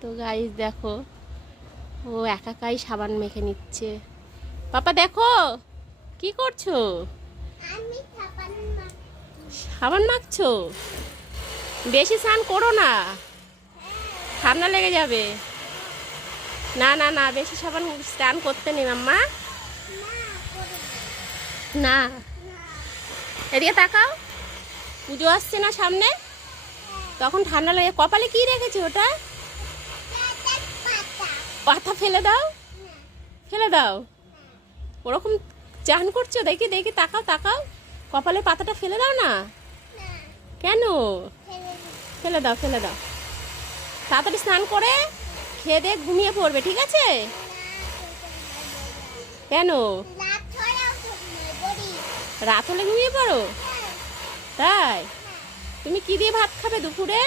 তো গাইস দেখো, ও একাই সাবান মেখে নিচ্ছে। পাপা দেখো কি করছো? আমি সাবান সাবান মাখছো? বেশি স্নান করো না, ঠান্ডা লেগে যাবে। না না না, বেশি সাবান স্নান করতে নেই মাম্মা। না, এদিকে তাকাও, পুজো আসছে না সামনে, তখন ঠান্ডা লেগে। কপালে কি রেখেছি ওটা? পাতা ফেলে দাও, ফেলে দাও। ওরকম চান করছো, দেখি দেখি, তাকাও তাকাও, কপালে পাতাটা ফেলে দাও না। কেন? ফেলে দাও ফেলে দাও। তাড়াতাড়ি স্নান করে খেয়ে দিয়ে ঘুমিয়ে পড়বে, ঠিক আছে? কেন? রাত হলে ঘুমিয়ে পড়ো? তাই? তুমি কি দিয়ে ভাত খাবে দুপুরে?